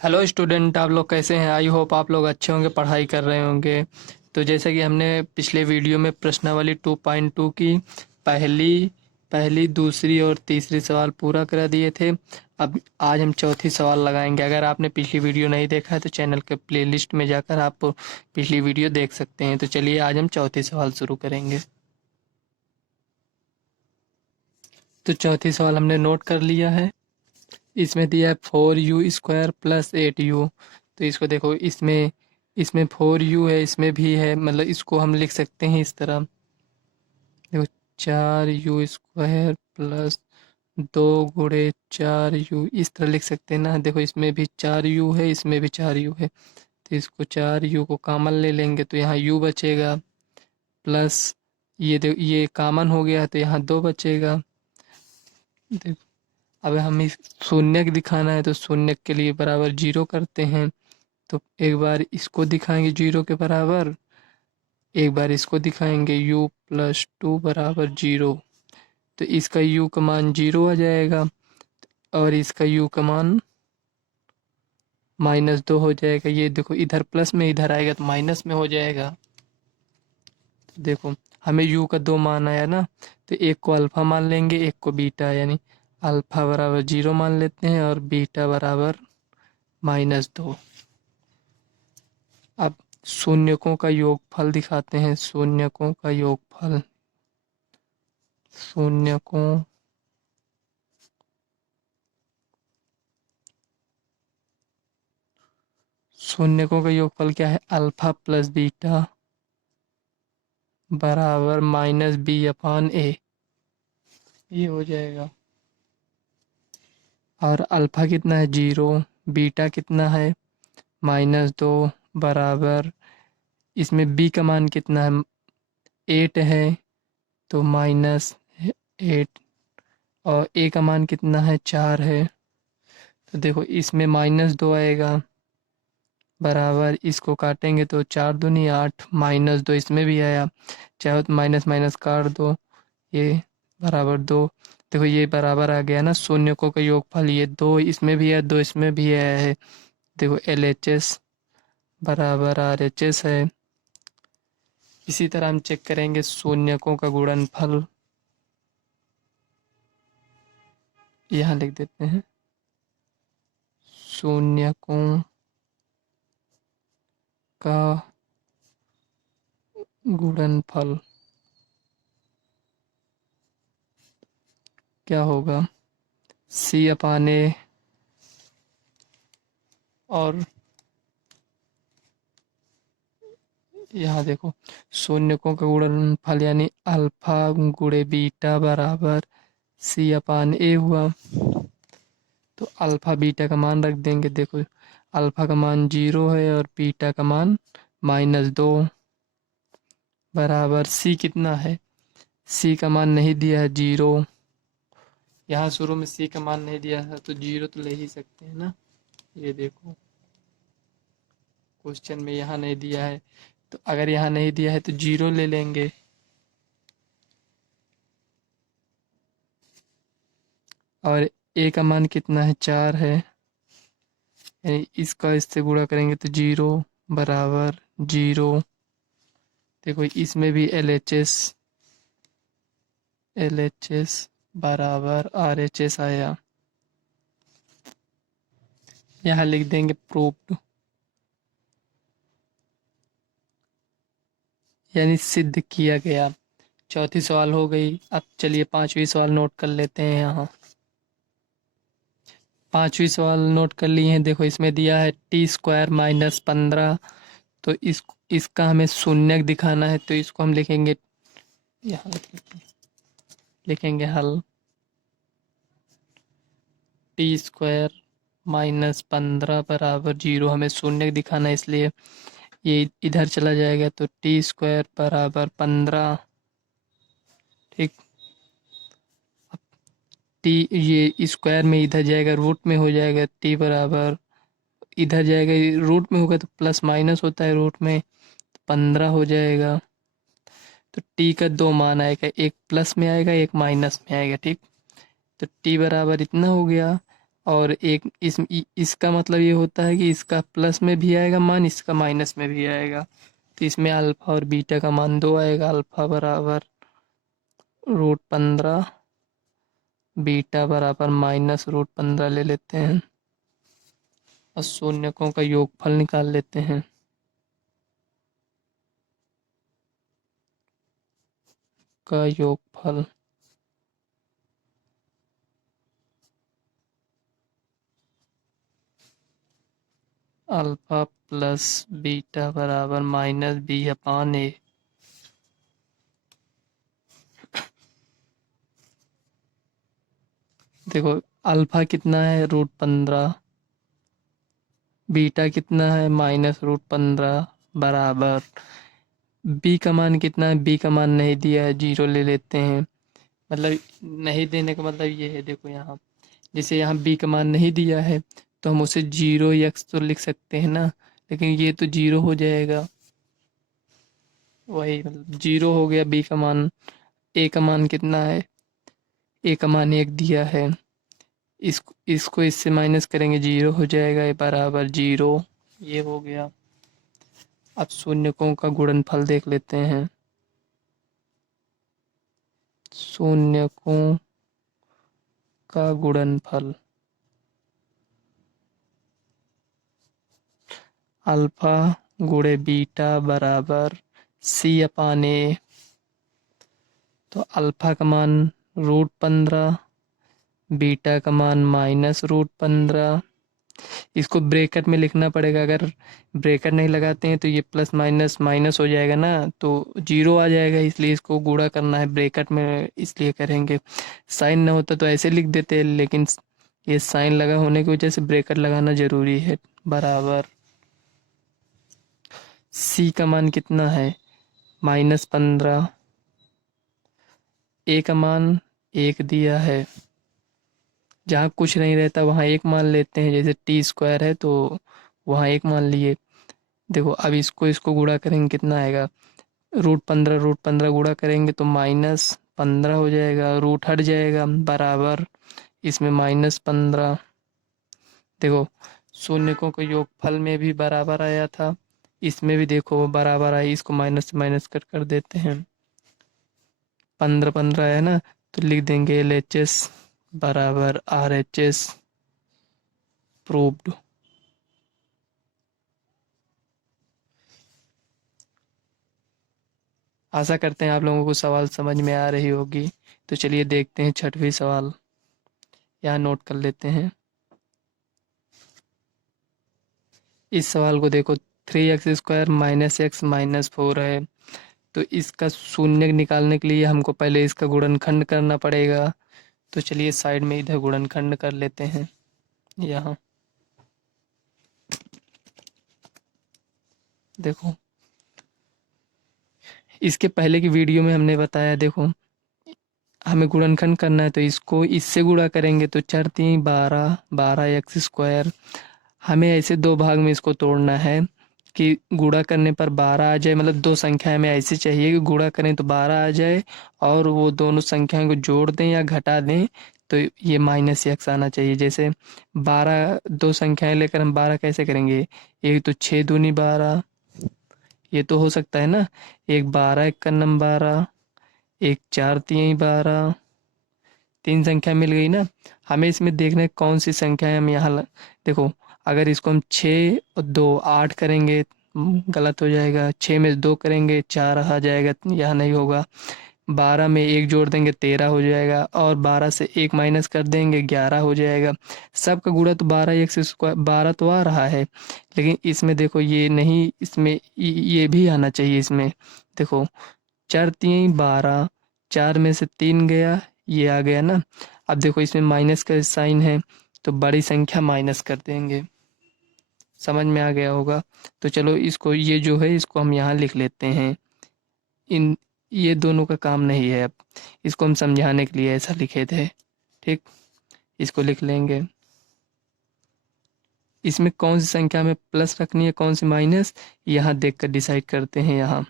Hello student, आप लोग कैसे हैं? आई होप आप लोग अच्छे होंगे, पढ़ाई कर रहे होंगे। तो जैसे कि हमने पिछले वीडियो में प्रश्नावली 2.2 की पहली पहली दूसरी और तीसरी सवाल पूरा करा दिए थे। अब आज हम चौथी सवाल लगाएंगे। अगर आपने पिछली वीडियो नहीं देखा है तो चैनल के प्लेलिस्ट में जाकर आप पिछली वीडियो देख सकते हैं। तो चलिए आज हम चौथी सवाल शुरू करेंगे। तो चौथी सवाल हमने नोट कर लिया है। इसमें दिया है 4u² प्लस 8u। तो इसको देखो, इसमें इसमें 4u है, इसमें भी है, मतलब इसको हम लिख सकते हैं इस तरह। देखो, 4u² प्लस 2 गुणे 4u, इस तरह लिख सकते हैं ना। देखो, इसमें भी 4u है, इसमें भी 4u है, तो इसको 4u को कॉमन ले लेंगे तो यहाँ u बचेगा। प्लस ये देखो, ये कॉमन हो गया तो यहाँ 2 बचेगा। देखो, अब हमें शून्य दिखाना है तो शून्य के लिए बराबर 0 करते हैं। तो एक बार इसको दिखाएंगे 0 के बराबर, एक बार इसको दिखाएंगे u+2 बराबर 0। तो इसका u का मान 0 आ जाएगा और इसका u का मान -2 हो जाएगा। ये देखो, इधर प्लस में इधर आएगा तो माइनस में हो जाएगा। तो देखो, हमें u का 2 मान आया ना, तो एक को अल्फा मान लेंगे, एक को बीटा, यानी अल्फा बराबर 0 मान लेते हैं और बीटा बराबर -2। अब शून्यकों का योगफल दिखाते हैं। शून्यकों का योगफल, शून्यकों शून्यकों का योगफल क्या है? अल्फा प्लस बीटा बराबर -b/a, ये हो जाएगा। और अल्फा कितना है? 0। बीटा कितना है? -2 बराबर, इसमें b का मान कितना है? 8 है, तो -8। और a का मान कितना है? 4 है। तो देखो, इसमें -2 आएगा, बराबर इसको काटेंगे तो 4 दूनी 8, -2 इसमें भी आया, चाहे तो माइनस माइनस काट दो, ये बराबर 2। देखो, ये बराबर आ गया ना शून्यकों का योगफल। ये 2 इसमें भी है, 2 इसमें भी आया है। देखो, LHS बराबर RHS है। इसी तरह हम चेक करेंगे शून्यकों का गुणनफल, यहाँ लिख देते हैं शून्यकों का गुणनफल क्या होगा? C/A। और यहाँ देखो, शून्यकों का गुणनफल यानी अल्फा गुणे बीटा बराबर C/A हुआ। तो अल्फा बीटा का मान रख देंगे। देखो, अल्फा का मान 0 है और बीटा का मान -2 बराबर C कितना है? C का मान नहीं दिया है, 0। यहाँ शुरू में C का मान नहीं दिया है तो 0 तो ले ही सकते हैं ना। ये देखो, क्वेश्चन में यहाँ नहीं दिया है, तो अगर यहाँ नहीं दिया है तो 0 ले लेंगे। और a का मान कितना है? 4 है, यानी इसका इससे गुणा करेंगे तो 0 बराबर 0। देखो, इसमें भी LHS बराबर RHS आया। यहाँ लिख देंगे प्रूव्ड, यानी सिद्ध किया गया। चौथी सवाल हो गई। अब चलिए पांचवी सवाल नोट कर लेते हैं। यहाँ पांचवी सवाल नोट कर लिए हैं। देखो, इसमें दिया है t² - 15। तो इसका हमें शून्यक दिखाना है, तो इसको हम लिखेंगे, यहाँ लिखेंगे हल। t² - 15 बराबर 0 हमें शून्यक दिखाना है, इसलिए ये इधर चला जाएगा तो t² बराबर 15। ठीक, टी ये स्क्वायर में इधर जाएगा, रूट में हो जाएगा, टी बराबर इधर जाएगा, रूट में होगा तो प्लस माइनस होता है रूट में, 15 हो जाएगा। तो टी का 2 मान आएगा, एक प्लस में आएगा, एक माइनस में आएगा। ठीक, तो टी बराबर इतना हो गया। और एक इसका मतलब ये होता है कि इसका प्लस में भी आएगा मान, इसका माइनस में भी आएगा। तो इसमें अल्फा और बीटा का मान 2 आएगा। अल्फा बराबर √15, बीटा बराबर -√15 ले लेते हैं और शून्यकों का योगफल निकाल लेते हैं। का योगफल अल्फा प्लस बीटा बराबर -b/a। देखो अल्फा कितना है √15, बीटा कितना है -√15 बराबर बी का मान कितना है, बी का मान नहीं दिया है, 0 ले लेते हैं। मतलब नहीं देने का मतलब ये है, देखो यहाँ जैसे यहाँ बी का मान नहीं दिया है तो हम उसे 0x तो लिख सकते हैं ना, लेकिन ये तो 0 हो जाएगा। वही मतलब 0 हो गया बी का मान। ए का मान कितना है, ए का मान 1 दिया है। इसको इससे माइनस करेंगे 0 हो जाएगा, ये बराबर 0। ये हो गया। अब शून्यकों का गुणनफल देख लेते हैं। शून्यकों का गुणनफल अल्फा गुणे बीटा बराबर c/a। तो अल्फा का मान √15, बीटा का मान -√15। इसको ब्रैकेट में लिखना पड़ेगा। अगर ब्रैकेट नहीं लगाते हैं तो ये प्लस माइनस माइनस हो जाएगा ना, तो 0 आ जाएगा। इसलिए इसको गुणा करना है ब्रैकेट में, इसलिए करेंगे। साइन ना होता तो ऐसे लिख देते, लेकिन ये साइन लगा होने की वजह से ब्रैकेट लगाना जरूरी है। बराबर सी का मान कितना है -15, ए का मान 1 दिया है। जहाँ कुछ नहीं रहता वहाँ 1 मान लेते हैं, जैसे t² है तो वहाँ 1 मान लिए। देखो अब इसको गुणा करेंगे कितना आएगा, √15 गुणा करेंगे तो -15 हो जाएगा, रूट हट जाएगा बराबर इसमें -15। देखो शून्यकों के योगफल में भी बराबर आया था, इसमें भी देखो बराबर आई। इसको माइनस से माइनस कट कर देते हैं, 15 है ना, तो लिख देंगे LHS बराबर RHS प्रूव्ड। आशा करते हैं आप लोगों को सवाल समझ में आ रही होगी। तो चलिए देखते हैं 6वां सवाल, यहाँ नोट कर लेते हैं। इस सवाल को देखो, 3x² - x -4 है। तो इसका शून्य निकालने के लिए हमको पहले इसका गुणनखंड करना पड़ेगा। तो चलिए साइड में इधर गुणनखंड कर लेते हैं। यहाँ देखो, इसके पहले की वीडियो में हमने बताया, देखो हमें गुणनखंड करना है तो इसको इससे गुणा करेंगे तो 4×3 = 12x²। हमें ऐसे दो भाग में इसको तोड़ना है कि गुणा करने पर 12 आ जाए। मतलब दो संख्याएं हमें ऐसी चाहिए कि गुणा करें तो 12 आ जाए, और वो दोनों संख्याओं को जोड़ दें या घटा दें तो ये -x आना चाहिए। जैसे 12, दो संख्याएं लेकर हम 12 कैसे करेंगे, एक तो 6 दूनी 12, ये तो हो सकता है ना। एक 12 एक का नम 12, एक 4 3 12, तीन संख्या मिल गई ना। हमें इसमें देखना है कौन सी संख्या है हम यहाँ देखो, अगर इसको हम 6 और 2 8 करेंगे गलत हो जाएगा। 6 में 2 करेंगे 4 आ जाएगा, यहाँ नहीं होगा। 12 में 1 जोड़ देंगे 13 हो जाएगा, और 12 से 1 माइनस कर देंगे 11 हो जाएगा। सबका गुणा तो 12x², 12 तो आ रहा है, लेकिन इसमें देखो ये नहीं, इसमें ये भी आना चाहिए। इसमें देखो 4 3 12, 4 में से 3 गया, ये आ गया ना। अब देखो इसमें माइनस का साइन है तो बड़ी संख्या माइनस कर देंगे। समझ में आ गया होगा। तो चलो इसको, ये जो है इसको हम यहाँ लिख लेते हैं। इन ये दोनों का काम नहीं है, अब इसको हम समझाने के लिए ऐसा लिखे थे। ठीक, इसको लिख लेंगे। इसमें कौन सी संख्या में प्लस रखनी है कौन सी माइनस, यहाँ देख कर डिसाइड करते हैं। यहाँ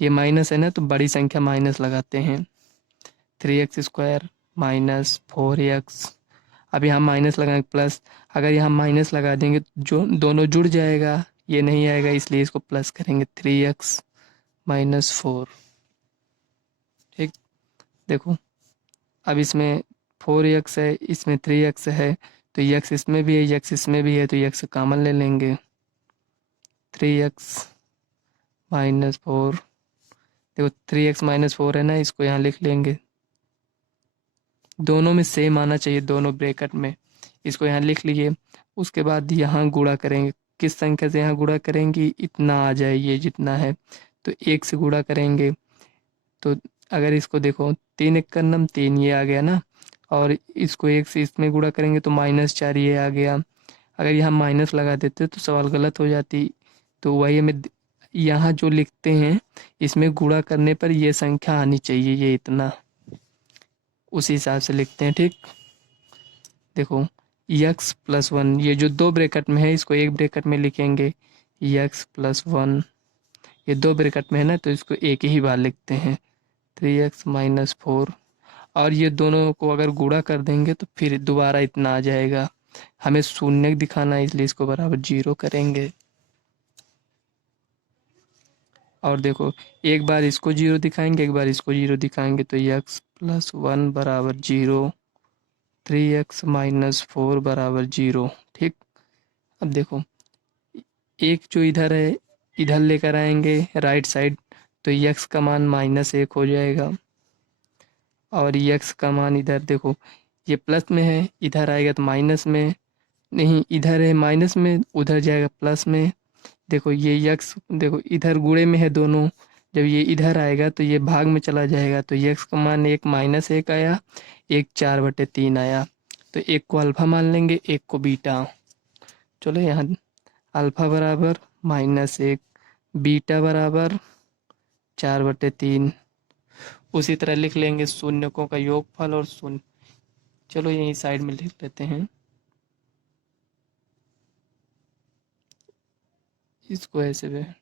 ये माइनस है ना, तो बड़ी संख्या माइनस लगाते हैं। 3x² - 4x। अब यहाँ माइनस लगाएंगे प्लस, अगर यहाँ माइनस लगा देंगे तो जो दोनों जुड़ जाएगा, ये नहीं आएगा, इसलिए इसको प्लस करेंगे 3x माइनस 4। ठीक, देखो अब इसमें 4x है, इसमें 3x है, तो x इसमें भी है, x इसमें भी है, तो x कॉमन ले लेंगे। 3x माइनस 4, देखो 3x माइनस 4 है ना, इसको यहाँ लिख लेंगे। दोनों में सेम आना चाहिए, दोनों ब्रैकेट में, इसको यहाँ लिख लिए। उसके बाद यहाँ गुणा करेंगे, किस संख्या से यहाँ गुणा करेंगे, इतना आ जाए ये जितना है, तो 1 से गुणा करेंगे। तो अगर इसको देखो 3 एक का नम 3, ये आ गया ना, और इसको 1 से इसमें गुणा करेंगे तो -4 ये आ गया। अगर यहाँ माइनस लगा देते तो सवाल गलत हो जाती, तो वही हमें यहाँ जो लिखते हैं इसमें गुणा करने पर ये संख्या आनी चाहिए, ये इतना, उसी हिसाब से लिखते हैं। ठीक, देखो x प्लस 1, ये जो दो ब्रैकेट में है इसको एक ब्रैकेट में लिखेंगे, x प्लस 1, ये दो ब्रैकेट में है ना, तो इसको एक ही बार लिखते हैं 3x माइनस 4। और ये दोनों को अगर गुणा कर देंगे तो फिर दोबारा इतना आ जाएगा, हमें शून्य दिखाना है इसलिए इसको बराबर 0 करेंगे। और देखो एक बार इसको 0 दिखाएंगे, एक बार इसको 0 दिखाएंगे, तो x प्लस 1 बराबर 0, 3x माइनस 4 बराबर 0। ठीक, अब देखो एक जो इधर है इधर लेकर आएंगे राइट साइड, तो x का मान -1 हो जाएगा, और x का मान इधर देखो ये प्लस में है, इधर आएगा तो माइनस में, नहीं इधर है माइनस में, उधर जाएगा प्लस में। देखो ये x देखो इधर गुणे में है दोनों, जब ये इधर आएगा तो ये भाग में चला जाएगा, तो x का मान एक -1 आया, एक 4/3 आया, तो एक को अल्फा मान लेंगे, एक को बीटा। चलो यहाँ अल्फा बराबर -1, बीटा बराबर 4/3। उसी तरह लिख लेंगे शून्यकों का योगफल और शून्य, चलो यहीं साइड में लिख लेते हैं, इसको ऐसे में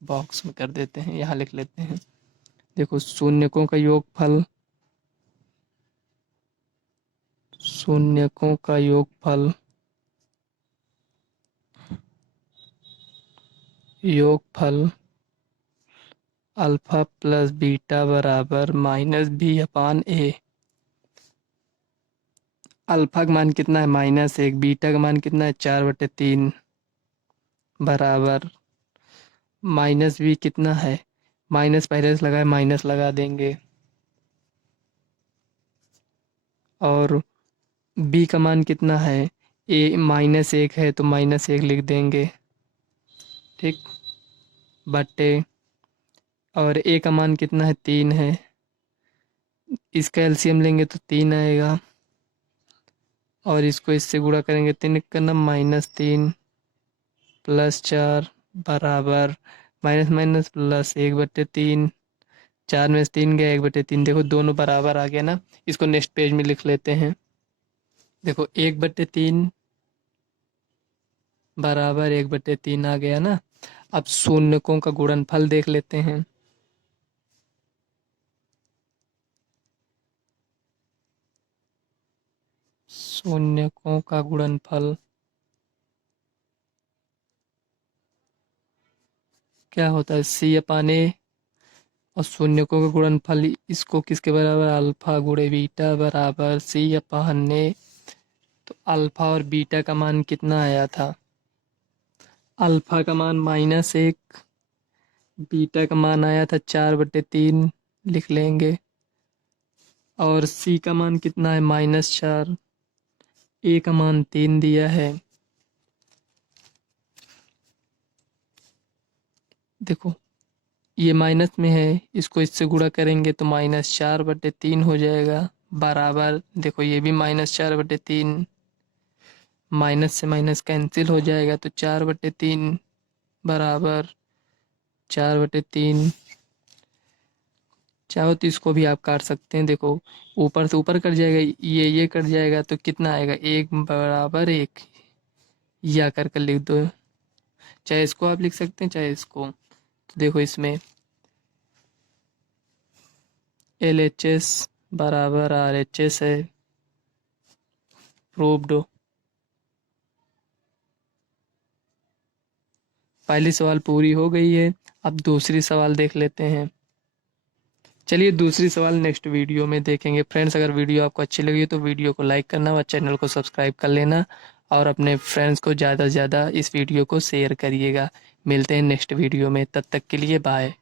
बॉक्स में कर देते हैं, यहाँ लिख लेते हैं। देखो शून्यकों का योगफल, शून्यकों का योगफल, योगफल अल्फा प्लस बीटा बराबर -b/a। अल्फा का मान कितना है -1, बीटा का मान कितना है 4/3 बराबर -b कितना है, माइनस पहले से लगा है, माइनस लगा देंगे, और b का मान कितना है, a -1 है तो -1 लिख देंगे। ठीक, बटे, और a का मान कितना है 3 है, इसका एलसीएम लेंगे तो 3 आएगा, और इसको इससे गुणा करेंगे 3 का नाम -3 +4 बराबर माइनस माइनस प्लस 1/3, 4 में से 3 गया 1/3, देखो दोनों बराबर आ गया ना। इसको नेक्स्ट पेज में लिख लेते हैं, देखो 1/3 बराबर 1/3 आ गया ना। अब शून्यकों का गुणनफल देख लेते हैं, शून्यकों का गुणनफल क्या होता है, c/a, और शून्यकों का गुणनफल इसको किसके बराबर, अल्फा गुणे बीटा बराबर c/a। तो अल्फा और बीटा का मान कितना आया था, अल्फा का मान -1, बीटा का मान आया था 4/3, लिख लेंगे, और सी का मान कितना है -4, ए का मान 3 दिया है। देखो ये माइनस में है, इसको इससे गुणा करेंगे तो -4/3 हो जाएगा, बराबर देखो ये भी -4/3, माइनस से माइनस कैंसिल हो जाएगा, तो 4/3 बराबर 4/3। चाहो तो इसको भी आप काट सकते हैं, देखो ऊपर से ऊपर कट जाएगा, ये कट जाएगा, तो कितना आएगा 1/1, या कर लिख दो, चाहे इसको आप लिख सकते हैं चाहे इसको। तो देखो इसमें LHS बराबर RHS है, प्रूव्ड। पहली सवाल पूरी हो गई है, अब दूसरी सवाल देख लेते हैं। चलिए दूसरी सवाल नेक्स्ट वीडियो में देखेंगे। फ्रेंड्स, अगर वीडियो आपको अच्छी लगी तो वीडियो को लाइक करना व चैनल को सब्सक्राइब कर लेना और अपने फ्रेंड्स को ज़्यादा से ज़्यादा इस वीडियो को शेयर करिएगा। मिलते हैं नेक्स्ट वीडियो में, तब तक के लिए बाय।